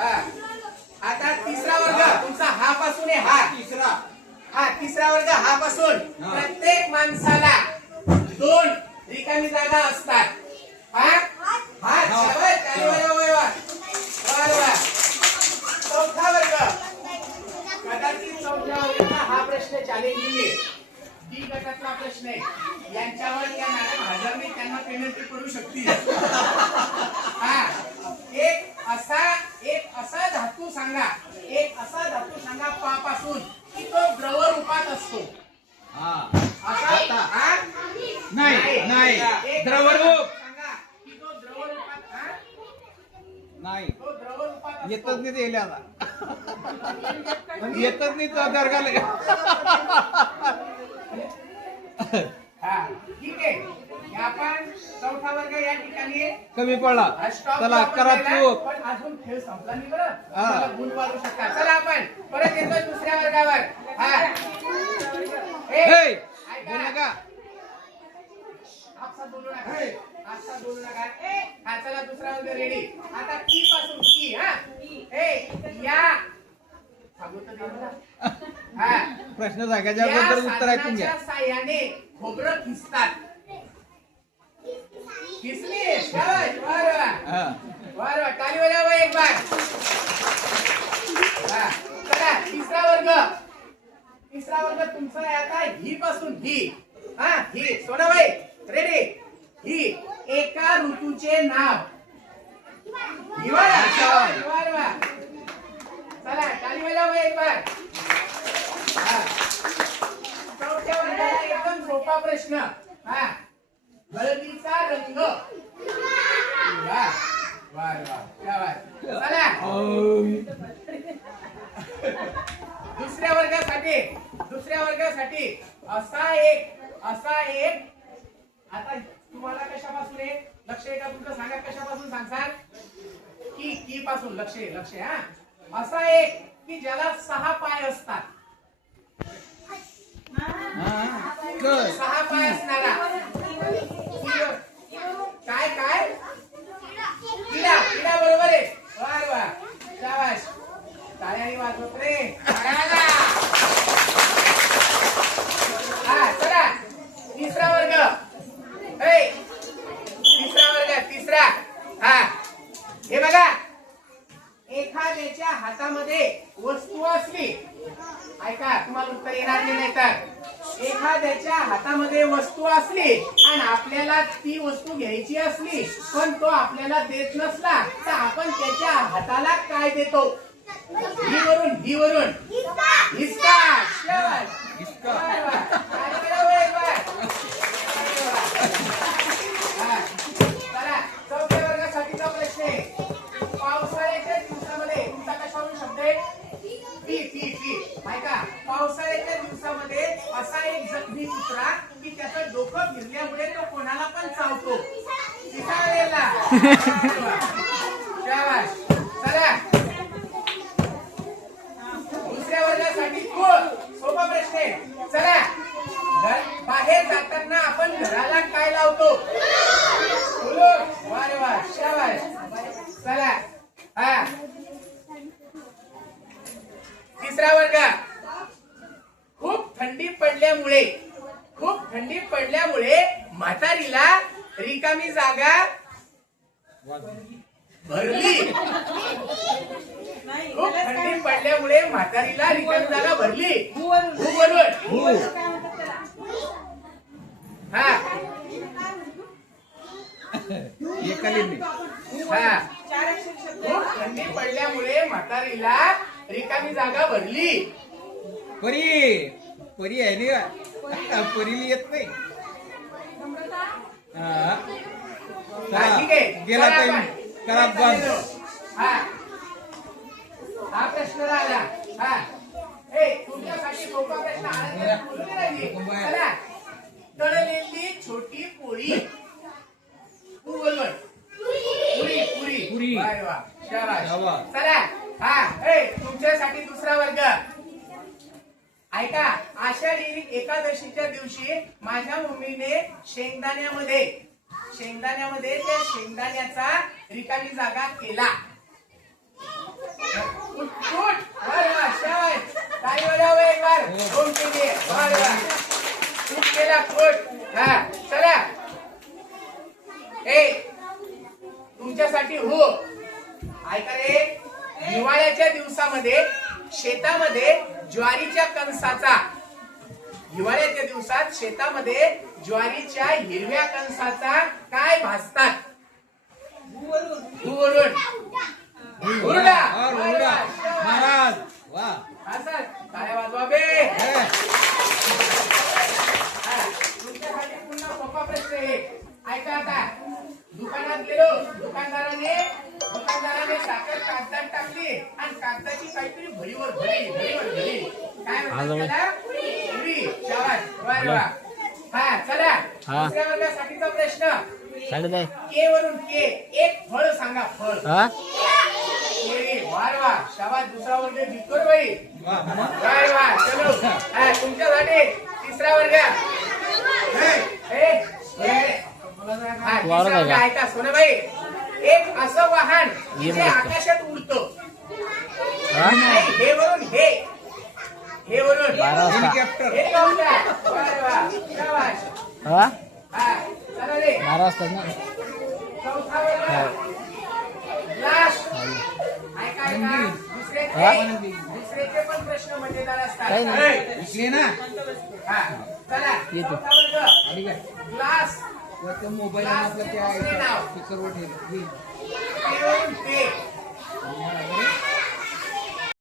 हा आता तिसरा वर्ग तुमचा हा पासून आहे हा तिसरा वर्ग हा पासून प्रत्येक माणसाला 2 रिकामी जागा असतात. हा चौथा वर्ग कदाचित चौथ्या वर्गाचा हा प्रश्न चॅलेंजिंग आहे. डी गटातला प्रश्न आहे. यांच्यावर त्या मॅडम हजर नाही, त्यांना पेनल्टी पडू शकते. एक असा धातू सांगा पापासून की तो द्रव रूपात असतो. नाही द्रवरूप सांगा की तो द्रव रूपात नाही तो द्रव रूपात असतो. येतच नाही ते यायला येतच नाही तो दर्गाला. ठीक आहे. आपण चौथा वर्ग या ठिकाणी कमी पडला. चला करा चूक. पण अजून खेळ संपला नाही बरं. तुम्हाला गुण वाढू शकता. चला आपण परत येतो दुसऱ्या वर्गावर. बोल नका. आपसा बोलू नका. चला दुसरा वर्ग रेडी. आता की पासून की या प्रश्न सांगायच्या अगोदर उत्तर ऐकून घ्या. साह्याने खोबरं खिसतात. किसमिस. वाह ताली बजावा एक बार. चला तिसरा वर्ग तुमचा आहे आता ही पासून ही सोनाबाई रेडी. ही एका ऋतूचे नाव. हिवाळा. चला ताली बजावा एक बार. चौथ्या वर्गाचा एकदम सोपा प्रश्न. हळदीचा रंग. चला दुसऱ्या वर्गासाठी असा एक आता तुम्हाला कशापासून आहे लक्ष आहे का तुमचं? सांगा कशापासून सांगसाल? की पासून लक्ष आहे. असा एक की ज्याला 6 पाय असतात. 6 पाय असणारा काय किडा बरोबर आहे. वा शाबाश. टाळ्या वाजवत रे. चला तिसरा वर्ग. हे बघा एखाद्याच्या हातामध्ये वस्तू असली. ऐका तुम्हाला उत्तर येणार नाही तर एखाद्याच्या हातामध्ये वस्तू असली आणि आपल्याला ती वस्तू घ्यायची असली पण तो आपल्याला देत नसला तर आपण त्याच्या हाताला काय देतो? ही वरून हिसका. चला चौथ्या वर्गासाठीचा प्रश्न आहे. पावसाळ्याच्या दिवसामध्ये तुमचा कशावरून शब्द आहे? ऐका पावसाळ्याच्या दिवसामध्ये असा एक जखमी कुत्रा की त्याचं डोकं फिरल्यामुळे तो कोणाला पण चावतो. चला दुसऱ्या वर्गासाठी सोपा प्रश्न आहे. चला बाहेर जाताना आपण घराला काय लावतो? वा शाबाश. चला तिसरा वर्ग. खूप थंडी पडल्यामुळे म्हातारीला रिकामी जागा भरली. खूप थंडी पडल्यामुळे म्हातारीला रिकामी जागा भरली. खूप थंडी पडल्यामुळे म्हातारीला रिकामी जागा भरली. परी आहे ना का? परीला येत नाही. ठीक आहे गेला करा बंद. हा प्रश्न राहिला. तुमच्यासाठी सोपा प्रश्न. चला तळलेली छोटी पोळी. पुरी. चला तुमच्यासाठी दुसरा वर्ग. ऐका आषाढी एकादशीच्या दिवशी माझ्या मम्मीने शेंगदाण्यामध्ये त्या शेंगदाण्याचा रिकामी जागा केला. गुड हा चला ए तुमच्यासाठी हो ऐका रे हिवाळ्याच्या दिवसामध्ये शेतामध्ये ज्वारीच्या कणसाचा हिवाळ्याच्या दिवसात शेतामध्ये ज्वारीच्या हिरव्या कणसाचा काय भासतात हुरडा. हुरडा. महाराज वा असं टाळ्या वाजवा बे. हा, तुमच्यासाठी पुन्हा सोपा प्रश्न आहे ऐका आता दुकानात गेलो दुकानदाराने साखर कागदात टाकली आणि कागदाची काहीतरी भरीवर भरी काय म्हणतात त्याला भरी. शाबास वा रे वा. हा चला दुसऱ्या वर्गासाठीचा प्रश्न के वरून के एक फळ सांगा फळ केळी. वा रे वा शाबास दुसरा वर्ग जिंकतो बाई. वा रे वा चलो हा तुमच्यासाठी तिसरा वर्ग ऐका सोनाबाई एक असं वाहन जे आकाशात उडतं हे वरून हे वरून हेलिकॉप्टर. हेलिकॉप्टर. वा रे वा शाबास. हा चला रे चौथा वर्ग लास्ट ऐका दुसरेचे पण प्रश्न मजेदार असतात इकडे ना हा चला चौथा वर्ग ग्लास मोबाईल आपलं त्या स्पीकरवर ठेव. ते